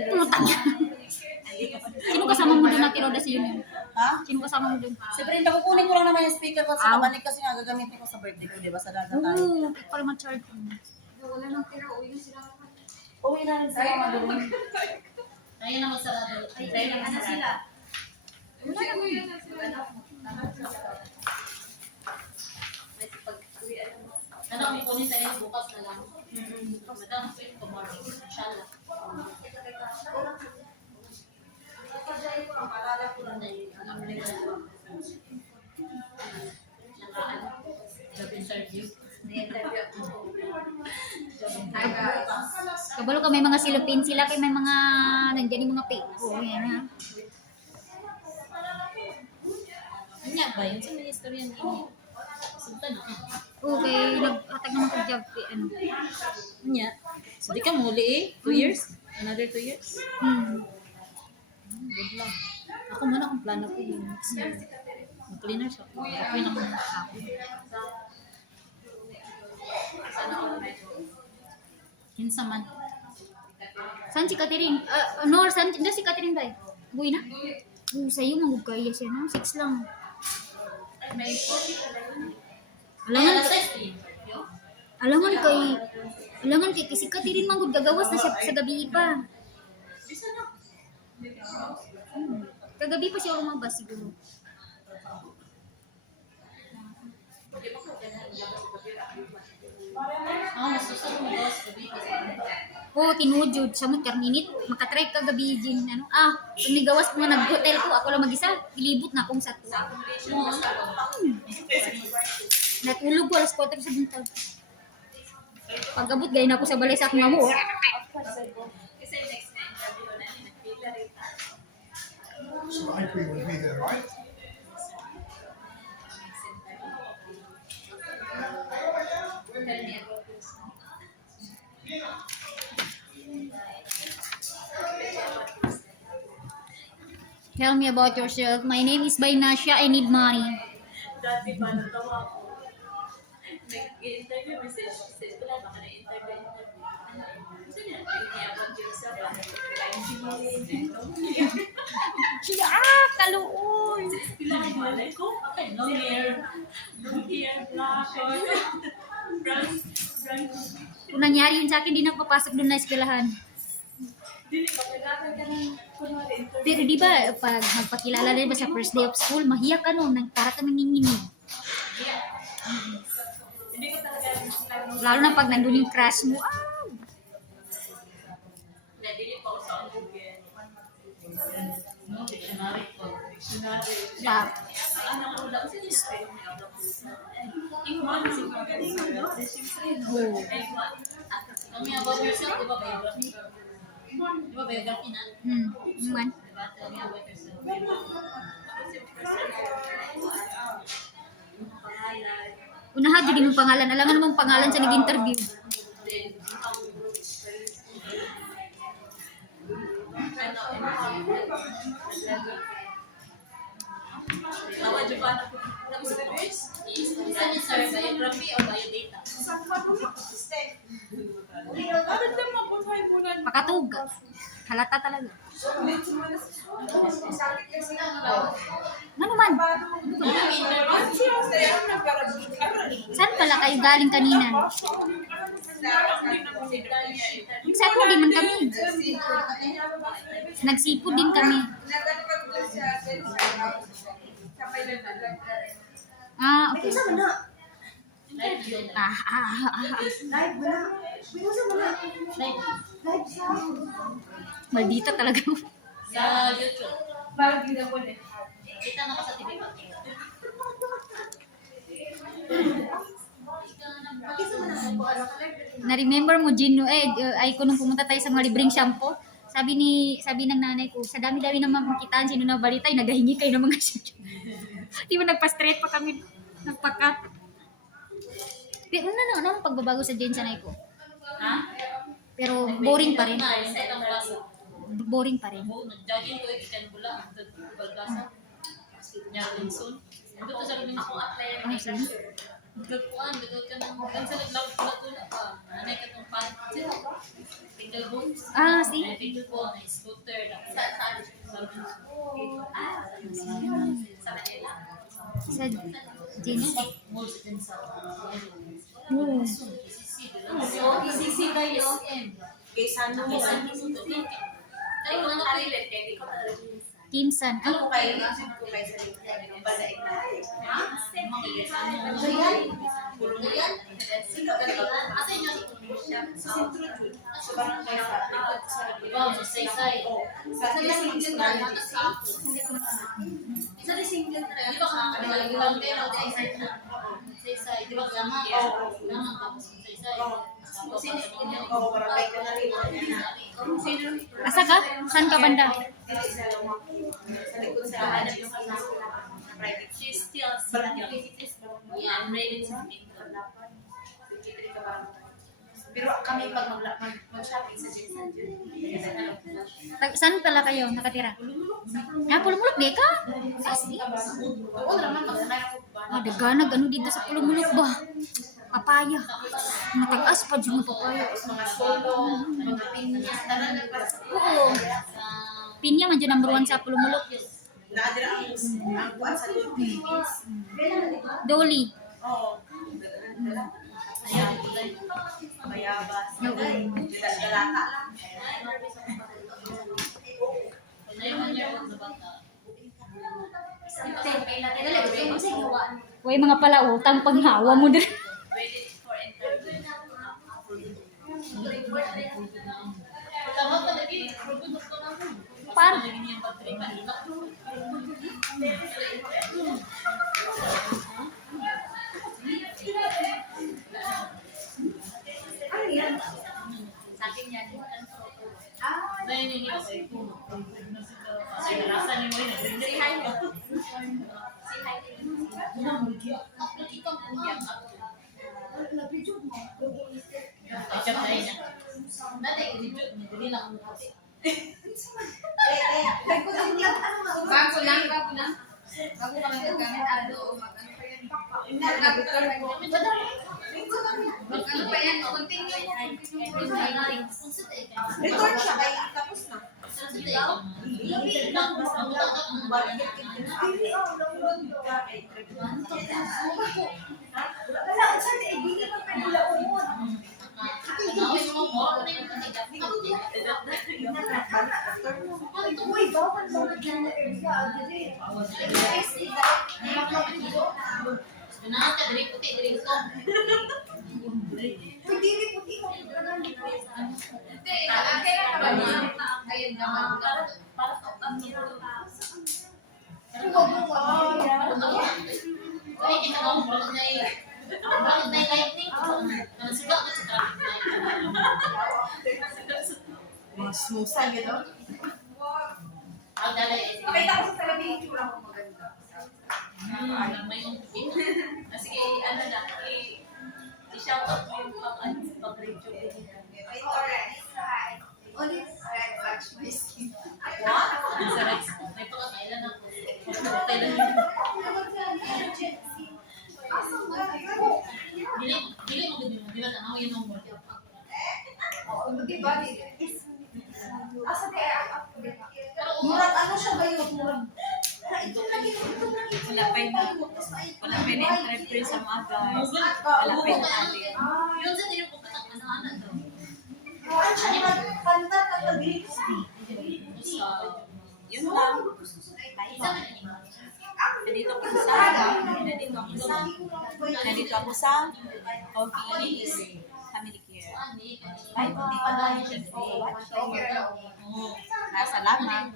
Pulutan niya. Sino kasama mo doon natin, Roda, sa union? Ha? Sino kasama mo doon? Siyempre, kukunin ko lang naman yung speaker ko sa kabalik kasi nga gagamitin ko sa birthday ko, di ba? Sa dagat tayo. Oo, para ma-charge. Wala nang tira, uwi na sila. Uwi na rin sila madumi. Kaya na magsarado. Kaya na sila. Uwi na sila. Ano kung kunin tayo bukas na lang. Madam, wait tomorrow. Inshallah. Kabalo ka, may mga silupin sila, kay may mga, nandiyan yung mga fake. Oo, yan ha. Ano nga ba? Yun sa minister yan. Sultan ako. Okay, naghatag naman kong job. Ano? Ano nga? So di ka muli eh. 2 years? Another 2 years? Good lang. Ako muna kung plano ko yung next year. Mag-cleaner siya. Okay na kung ako. Hinsa man. Saan si Catherine? Nor, saan si Catherine ba? Buhay na? Sa'yo, magugaya siya, no? 6 lang. Alangan kay si Catherine manggod gagawas na siya sa gabi pa. Kagabi pa siya lumabas siguro. Mas gusto ko mag-gawas gabi kasi Tinuod jud sa mo karminit makatry ka gabi din ano. Kung may gawas ko nga nag-hotel ko, ako lang mag-isa, ilibot na akong sa tuwa. Natulog ko alas 4 sa buntag. Pag-abot gayon ako sa balay sa akong amo. So April will be there, right? Tell me about yourself. My name is Bainasha. I need money. dati ba natawa ako. Nag-interview message ko lang baka na-interview. Gusto niya, i-about yourself. Siya, kaluoy. Kailangan malay ko. Okay, long hair. Long hair, black. Brown. Kung nangyari yun sa akin, di na papasok doon na eskwelahan. Dili ba kailangan ka ng kunwari interview? Pero di ba, pag magpakilala din ba sa first day of school, mahiya ka no, para ka nanginginig. Hindi ko talaga Lalo na pag nandun yung crush mo, Dili pa ako sa Google. No, dictionary ko. Dictionary. Ano ko lang sa dictionary ni Abra Pusa. Ikaw si magaling no? Siyempre no. Tell me about yourself, di ba biography? Di ba biography na? Man. Tell me about yourself. Unahan, hindi mo pangalan. Alam nga namang pangalan sa nag-interview. Tawad yung paano ko. Isa niya sir, biography o biodata? Pakatug. Halata talaga. Ano man? Saan pala kayo galing kanina? Nagsipod din man kami. Nagsipod din kami. Okay. Live yun. Maldita talaga. Sa YouTube. Kita na ka sa TV pa. Na-remember mo, Gino, ay ko nung pumunta tayo sa mga libreng shampoo. Sabi ng nanay ko, sa dami-dami naman makitaan, sino na balitay, nagahingi kayo ng mga shampoo. Di ba nagpa-straight pa kami, nagpa-cut. Pero ano pagbabago sa Jane sanay ko. Ha? Pero boring pa rin. Sa itong baso. Boring pa rin. Nag-jogging ko, ikan bula. Balgasa. Nyarlinson. Ito to sa Robinson. Sige. Gagawin, gagawin ka ng kan sa naglaw-tula ka. Nanay ka tong pansit. Pickle books. Ah, si. Ay, pickle po, na scooter. Sa Manila. Sa jeans. Malls din sa Oh. ECC kayo. Kaysa ano mo. Ay, kung ano kayo, kaya di ko Kimsan. Ay, Ano kayo? Ko kayo sa LinkedIn. Yung balaik na. Asa inyo Sa Sintro Jud. Sa barangay sa likod sa Wow, sa Saysay. Sa Lising Islam. Isa din single na rin. Di ba kung nakakalilang pero Saysay na? Saysay, di ba kama? Lamang tapos sa Saysay. Oo, barangay ka na rin. asa ka? Saan ka banda? Sa likod sa hanap yung private. She's still single. Yeah, I'm ready to meet her. Pero kami pag mag-shopping sa Jensen Jud. Saan pala kayo nakatira? Ah, Pulumulok di ka? Oo, naman mag-sakay ako. Ah, daganag ano dito sa Pulumulok ba? Papaya. Matagas pa dyan yung papaya. Mga solo, mga pinyas, tanan nagpasa. Oo. Pinya man dyan number 1 sa Pulumulok. Naadira ang buwan sa Philippines. Dolly. Oo. Ayaw, dito lang. Mayabas. Dalata lang. Ayaw, ayaw, sa bata. Way mga pala utang panghawa mo din. Waited for interview. Tama ka lagi, product ko lang. Paano? Lagi niya battery pa. Sa akin yan. Dahil hindi kasi puno. Kasi nalasan niyo yun. Say hi. Say hi. Ikaw punyang ako. Ay, na yun. Dati, i-reject niya. Dili lang ako kasi. Bago lang. Bago ka lang gagamit, ano, o mag-ano pa yan. Mag-ano pa yan, continue. Record siya kay tapos na. Ayun naman. Mga smusan, gano'n. Pakita ko sa talabi yung tsura ko maganda. Sige, ano na, i-shout out mo yung pag-radio. Touch my skin. Sa Rex, may pagkakailan ako. Kailan yun? Dili mo din yun. Di ba na yun ang word? Diba? Asa Murag ano siya ba yun? Murag Wala pa yung reference sa mga guys. Wala pa yung alin. Yun sa nilo kung ano daw. Kuhaan siya magpanta ka tabi. Yun lang. Nandito ako sa Convenience Family Care. Ay, hindi pa dahil siya. Nasa lamang.